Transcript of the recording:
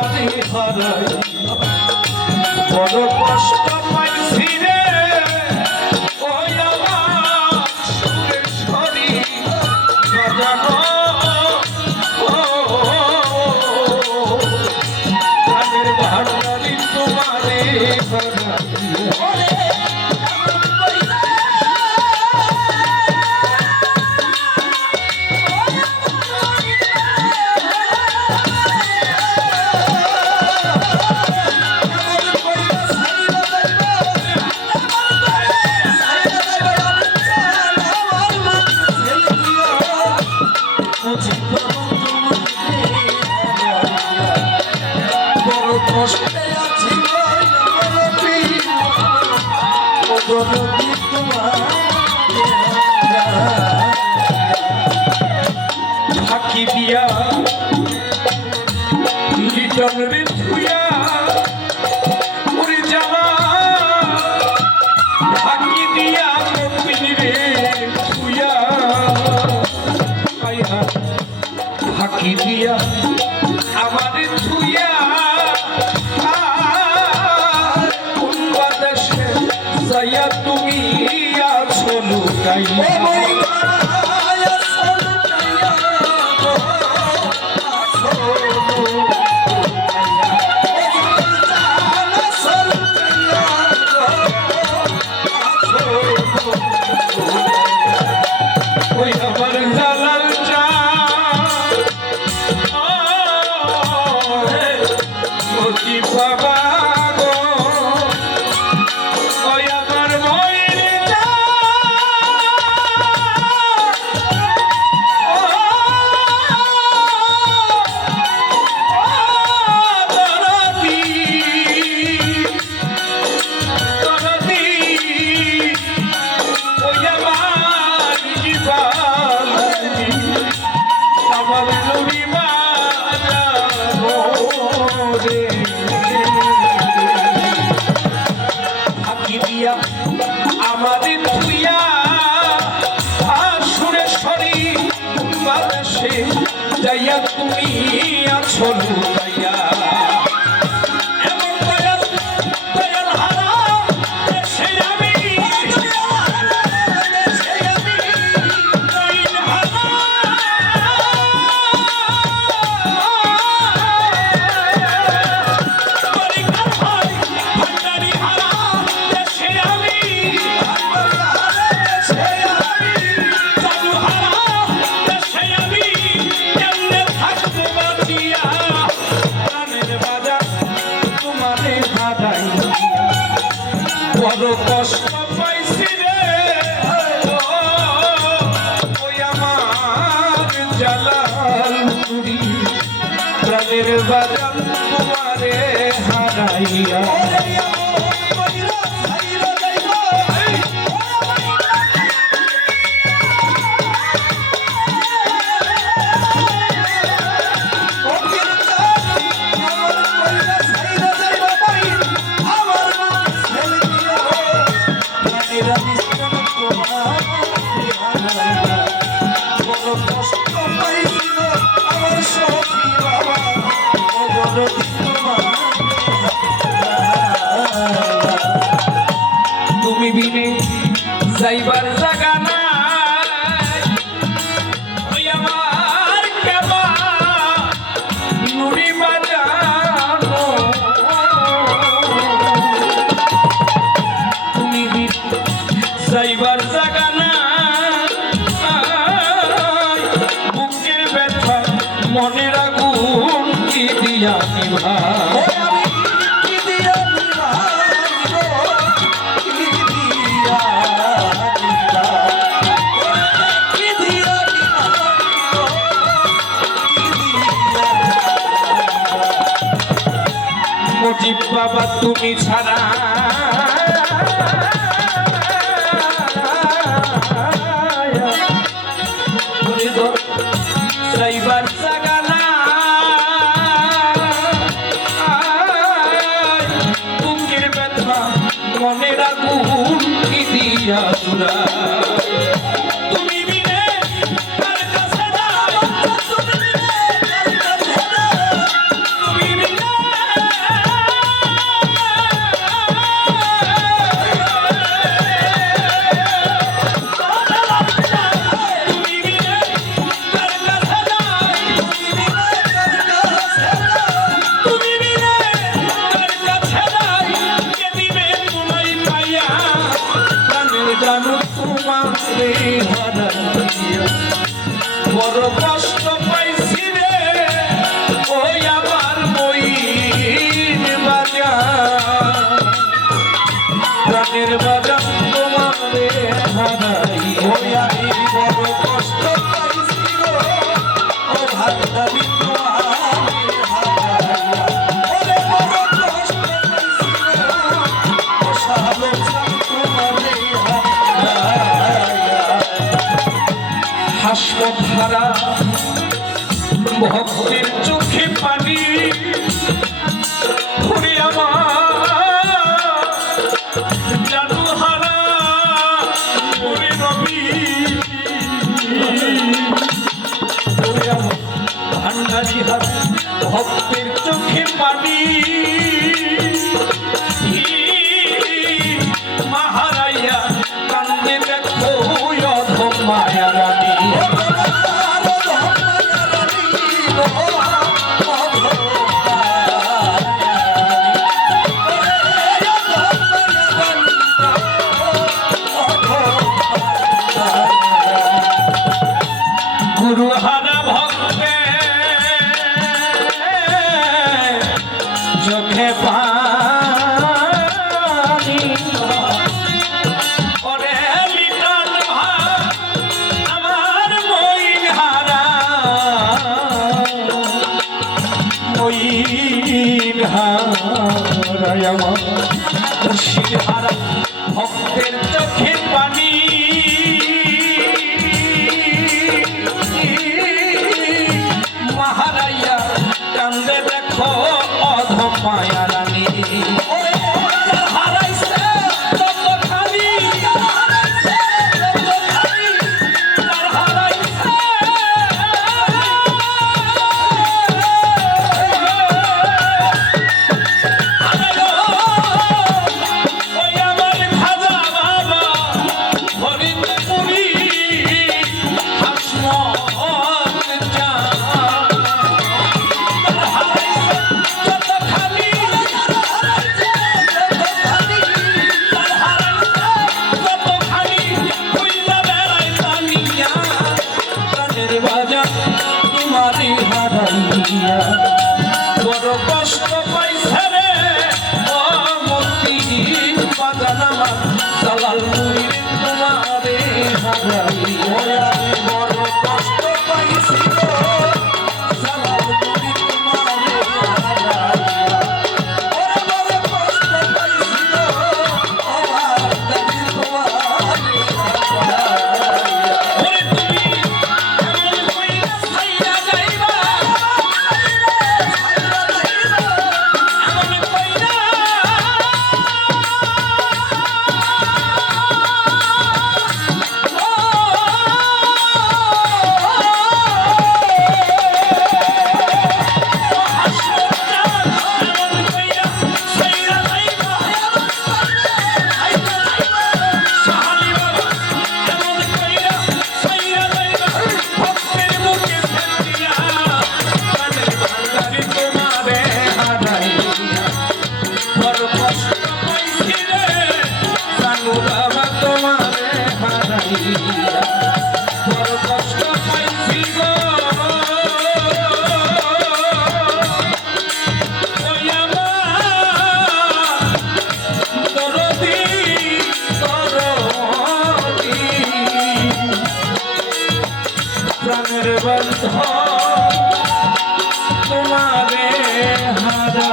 তোমারে হারাই বড় কষ্ট পাইছি রে ওই আমার সুরেশ্বরী বাজানো প্রাণের ভান্ডারি তোমারে হারাই ফাঁকি দিয়া লিটন রে ছুয়া উড়ে যাওয়া ফাঁকি দিয়া কপিন রে ছুয়া ফাঁকি দিয়া আমার ছুয়া কোন বাতাসে যাইয়া তুমি আছো লুকাইয়া আমাদের তুইয়া সুরেশ্বরী বাতাসে যাইয়া তুমি আছো লুকাইয়া বড় কষ্ট পাইছি রে ওই আমার জালালপুরি প্রাণের বাজান তোমারে হারাইয়া তুমি বিনে যাইবার জায়গা নাই ওই আমার কেবা নুরি বাজানো তুমি যাইবার জায়গা নাই বুকের ব্যথা মনের আগুন কি দিয়া নিভা মুজিব বাবা তুমি ছাড়া যাইবার জায়গা নাই বুকের ব্যথা মনের আগুন কি দিয়া চুরা তুমি বিনে কার কাছে যাও তুমি বিনে বড় কষ্ট পাইছি রে ওই আমার মইন বাজার প্রাণের বাজার তোমারে হারাই ওই আমি বড় কষ্ট পাইছি গো ও ভান্ডারি তোমারে হারাইয়া ওরে বড় কষ্ট পাইছি গো ও সালো তোমারে হারাইয়া হাসপথ হারা ভক্তের চোখে পানি ঘুরে আমার জাদু হারা ঘুরে রবি ঘুরে আমার ভান্ডারি হারা ভক্তের চোখে পানি মাহারাইয়া কান্দে দেখো অধম মায়া রানী গুরুহারা ভক্তে চোখে পানি ওরে লিটন ভাই আমার মইন হারা আমার মুর্শিদ হারা ভক্তের চোখে পানি মাহারাইয়া কান্দে দেখো অধম মায়া রানী হারাইছে তত খালি বড় কষ্ট পাইছে রে ও মুক্তি বাজানামা জালাল মুরিদ তোমারে হারাই আমি বড় কষ্ট পাইছি গো জালাল মুরিদ তোমারে হারাইয়া ওরে বড় কষ্ট পাইছি গো ও ভান্ডারি তোমারে হারাইয়া ওরে তুমি এমন কইরা ছাইরা যাইবা এমন কইরা বড় কষ্ট পাইছি গো ওই আমার দরদি দরদি প্রাণের বন্ধ তোমারে হারা